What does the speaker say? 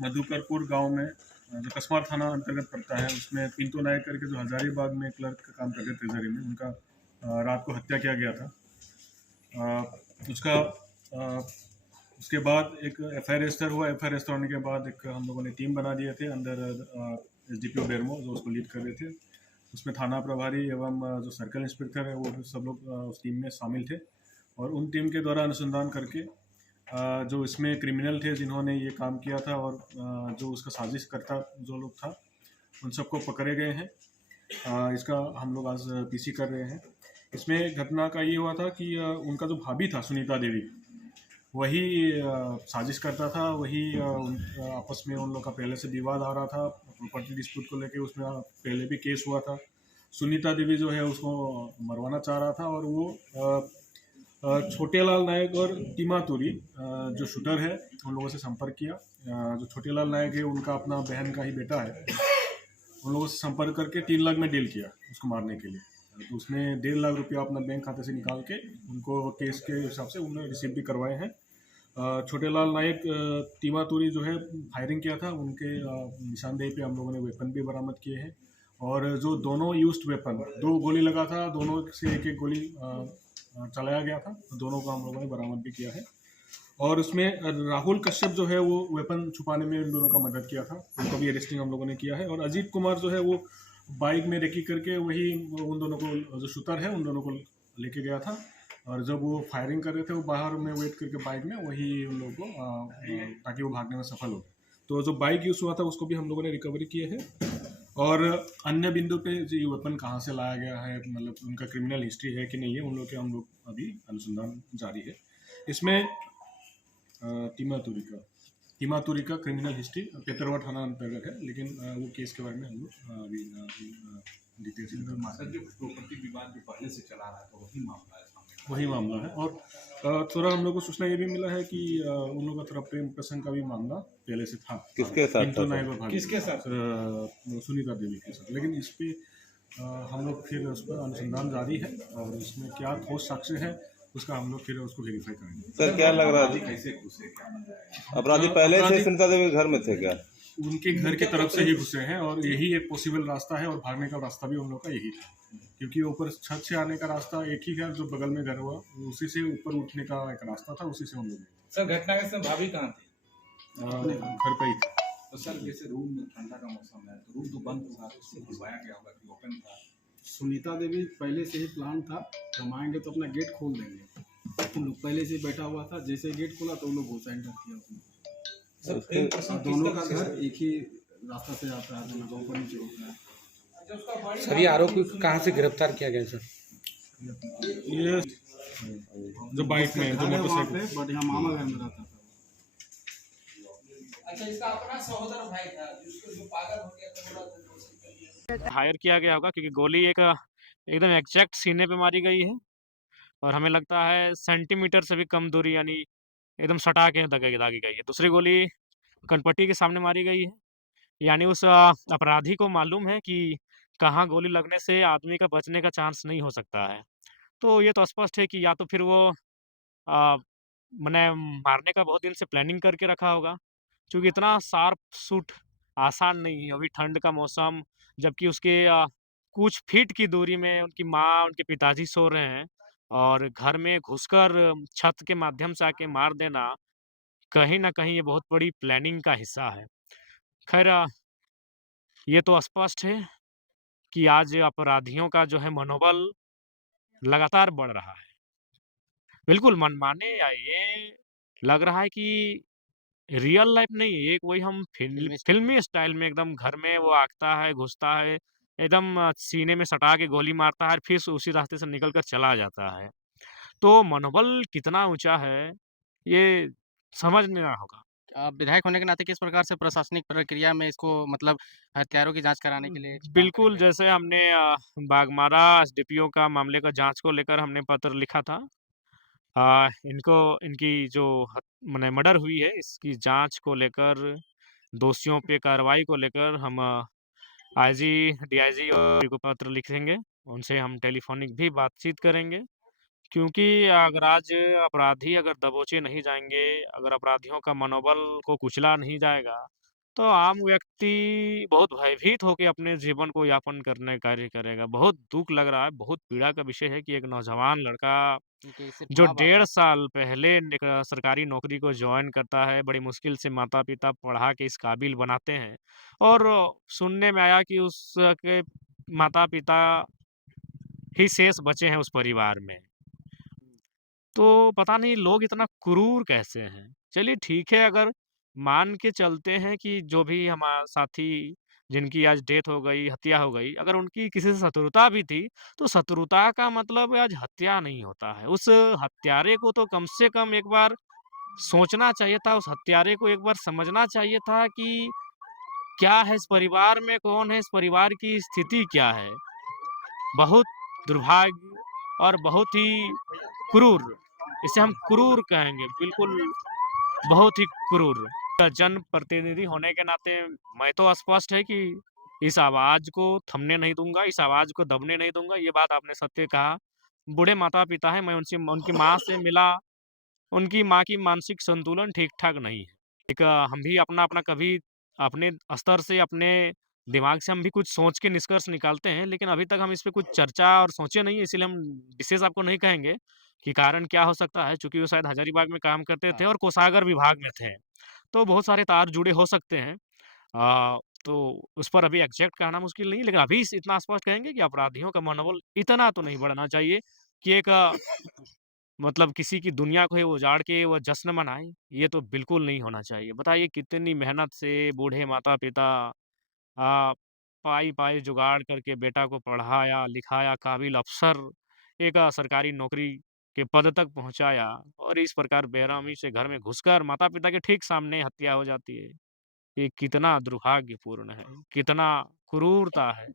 मधुकरपुर गांव में जो कसमार थाना अंतर्गत पड़ता है, उसमें पिंटू नायक करके जो हजारीबाग में क्लर्क का काम करते थे ट्रेजरी में, उनका रात को हत्या किया गया था। उसका उसके बाद एक एफआईआर रजिस्टर हुआ। एफआईआर रजिस्टर होने के बाद एक हम लोगों ने टीम बना दिए थे अंदर, एसडीपीओ बेरमो जो उसको लीड कर रहे थे, उसमें थाना प्रभारी एवं जो सर्कल इंस्पेक्टर है वो सब लोग उस टीम में शामिल थे। और उन टीम के द्वारा अनुसंधान करके जो इसमें क्रिमिनल थे जिन्होंने ये काम किया था और जो उसका साजिश करता जो लोग था, उन सबको पकड़े गए हैं। इसका हम लोग आज पीसी कर रहे हैं। इसमें घटना का ये हुआ था कि उनका जो भाभी था सुनीता देवी, वही साजिश करता था, वही आपस में उन लोग का पहले से विवाद आ रहा था प्रॉपर्टी डिस्प्यूट को लेके। उसमें पहले भी केस हुआ था। सुनीता देवी जो है उसको मरवाना चाह रहा था और वो छोटेलाल नायक और टीमा तुरी जो शूटर है उन लोगों से संपर्क किया। जो छोटेलाल नायक है उनका अपना बहन का ही बेटा है, उन लोगों से संपर्क करके 3 लाख में डील किया उसको मारने के लिए। तो उसने 1.5 लाख रुपया अपना बैंक खाते से निकाल के उनको केस के हिसाब से उन्होंने रिसीव भी करवाए हैं। छोटेलाल नायक टीमा तुरी जो है फायरिंग किया था, उनके निशानदेही पे हम लोगों ने वेपन भी बरामद किए हैं। और जो दोनों यूज्ड वेपन, 2 गोली लगा था, दोनों से एक गोली चलाया गया था, दोनों को हम लोगों ने बरामद भी किया है। और उसमें राहुल कश्यप जो है वो वेपन छुपाने में इन दोनों का मदद किया था, उनको भी अरेस्टिंग हम लोगों ने किया है। और अजीत कुमार जो है वो बाइक में रेकी करके वही उन दोनों को, जो शूटर है उन दोनों को लेके गया था। और जब वो फायरिंग कर रहे थे वो बाहर में वेट करके बाइक में, वही उन लोगों को ताकि वो भागने में सफल हो। तो जो बाइक यूज़ हुआ था उसको भी हम लोगों ने रिकवरी किए हैं। और अन्य बिंदु पे जो ये वेपन कहाँ से लाया गया है, मतलब उनका क्रिमिनल हिस्ट्री है कि नहीं है, उन लोग के हम लोग अभी अनुसंधान जारी है। इसमें टीमा तुरी का क्रिमिनल हिस्ट्री पेतरवा थाना अंतर्गत है, लेकिन वो केस के बारे में हम लोग अभी डिटेल्स जो प्रॉपर्टी विवाद जो पहले से चला रहा है तो वही मामला है। और थोड़ा हम लोग को सूचना ये भी मिला है कि उन लोगों का थोड़ा प्रेम प्रसंग का भी मामला पहले से था। किसके साथ किसके साथ? सुनीता देवी के साथ। लेकिन इस पे हम लोग फिर उस पर अनुसंधान जारी है और इसमें क्या ठोस साक्ष्य है उसका हम लोग फिर उसको वेरीफाई करेंगे। सर क्या लग रहा है कैसे घुसे, अपराधी पहले से सुनीता देवी घर में थे क्या? उनके घर की तरफ से ही घुसे हैं और यही एक पॉसिबल रास्ता है और भागने का रास्ता भी उन लोग का यही था, क्योंकि ऊपर छत से आने का रास्ता एक ही है जो बगल में घर हुआ, उसी से ऊपर उठने का एक रास्ता था, उसी से उन लोग। सर घटना के समय भाभी कहाँ थी? घर पे ही थे। तो सर जैसे रूम में ठंडा का मौसम है तो रूम तो बंद था, उससे खुलवाया गया होगा कि ओपन था? सुनीता देवी पहले से ही प्लान था, हम आएंगे तो अपना गेट खोल देंगे। तुम लोग पहले से बैठा हुआ था, जैसे गेट खोला तो उन लोग घुसा एंटर किया उसने। सर दोनों का घर एक ही रास्ता से आता है, दोनों का ऊपर नीचे होता है। सर ये आरोपी कहाँ से गिरफ्तार किया गया सर? ये जो बाइक में जो मोटरसाइकिल, बट यहाँ मामा घर में रहता था। अच्छा, इसका अपना सहोदर भाई था जिसको जो पागल हो गया था, थोड़ा हायर किया गया होगा, क्योंकि गोली एक एकदम एग्जैक्ट सीने पे मारी गई है और हमें लगता है सेंटीमीटर से भी कम दूरी, यानी एकदम सटा के दागी गई है। दूसरी गोली कनपट्टी के सामने मारी गई है, यानी उस अपराधी को मालूम है कि कहाँ गोली लगने से आदमी का बचने का चांस नहीं हो सकता है। तो ये तो स्पष्ट है कि या तो फिर वो मैंने मारने का बहुत दिन से प्लानिंग करके रखा होगा, क्योंकि इतना शार्प शूट आसान नहीं है। अभी ठंड का मौसम, जबकि उसके कुछ फीट की दूरी में उनकी माँ, उनके पिताजी सो रहे हैं और घर में घुसकर छत के माध्यम से आके मार देना, कहीं न कहीं ये बहुत बड़ी प्लानिंग का हिस्सा है। खैर ये तो स्पष्ट है कि आज अपराधियों का जो है मनोबल लगातार बढ़ रहा है। बिल्कुल मनमाने या ये लग रहा है कि रियल लाइफ नहीं है, ये कोई हम फ़िल्मी स्टाइल में एकदम घर में वो आगता है, घुसता है, एकदम सीने में सटा के गोली मारता है और फिर उसी रास्ते से निकल कर चला जाता है। तो मनोबल कितना ऊँचा है, ये समझना होगा। विधायक होने के नाते किस प्रकार से प्रशासनिक प्रक्रिया में इसको मतलब हत्यारों की जांच कराने के लिए काम बिल्कुल, करेंगे? जैसे हमने बाघमारा एसडीपीओ का मामले का जाँच को लेकर हमने पत्र लिखा था। इनको इनकी जो माने मर्डर हुई है, इसकी जाँच को लेकर, दोषियों पे कार्रवाई को लेकर हम आईजी, डीआईजी और को पत्र लिखेंगे। उनसे हम टेलीफ़ोनिक भी बातचीत करेंगे क्योंकि अगर आज अपराधी अगर दबोचे नहीं जाएँगे, अगर अपराधियों का मनोबल को कुचला नहीं जाएगा, तो आम व्यक्ति बहुत भयभीत होके अपने जीवन को यापन करने का कार्य करेगा। बहुत दुःख लग रहा है, बहुत पीड़ा का विषय है कि एक नौजवान लड़का उनके इससे जो माँ-बाप 1.5 साल पहले एक सरकारी नौकरी को जॉइन करता है, बड़ी मुश्किल से माता-पिता पढ़ा के इस काबिल बनाते हैं और सुनने में आया कि उसके माता-पिता ही शेष बचे हैं उस परिवार में। तो पता नहीं लोग इतना क्रूर कैसे हैं? चलिए ठीक है अगर मान के चलते हैं कि जो भी हमारा साथी जिनकी आज डेथ हो गई, हत्या हो गई, अगर उनकी किसी से शत्रुता भी थी, तो शत्रुता का मतलब आज हत्या नहीं होता है। उस हत्यारे को तो कम से कम एक बार सोचना चाहिए था, उस हत्यारे को एक बार समझना चाहिए था कि क्या है इस परिवार में, कौन है इस परिवार की स्थिति क्या है? बहुत दुर्भाग्य और बहुत ही क्रूर, इसे हम क्रूर कहेंगे, बिल्कुल बहुत ही क्रूर। जनप्रतिनिधि होने के नाते मैं तो स्पष्ट है कि इस आवाज़ को थमने नहीं दूँगा, इस आवाज़ को दबने नहीं दूँगा, ये बात आपने सत्य कहा। बूढ़े माता-पिता हैं, मैं उनसे उनकी माँ से मिला, उनकी माँ की मानसिक संतुलन ठीक-ठाक नहीं है। एक हम भी अपना-अपना कभी अपने स्तर से, अपने दिमाग से हम भी कुछ सोच के निष्कर्ष निकालते हैं, लेकिन अभी तक हम इस पे कुछ चर्चा और सोचे नहीं, इसीलिए हम विशेष आपको नहीं कहेंगे कि कारण क्या हो सकता है, चूँकि वो शायद हज़ारीबाग में काम करते थे और कोषागार विभाग में थे। तो बहुत सारे तार जुड़े हो सकते हैं। तो उस पर अभी एग्ज़ैक्ट कहना मुश्किल नहीं है, लेकिन अभी इतना स्पष्ट कहेंगे कि अपराधियों का मनोबल इतना तो नहीं बढ़ना चाहिए कि एक मतलब किसी की दुनिया को ही उजाड़ के वो जश्न मनाएँ, ये तो बिल्कुल नहीं होना चाहिए। बताइए कितनी मेहनत से बूढ़े माता-पिता अ, पाई-पाई जुगाड़ करके बेटा को पढ़ाया, लिखाया, काबिल अफ़सर एक सरकारी नौकरी के पद तक पहुँचाया और इस प्रकार बेरहमी से घर में घुसकर माता-पिता के ठीक सामने हत्या हो जाती है। ये कितना दुर्भाग्यपूर्ण है, कितना क्रूरता है।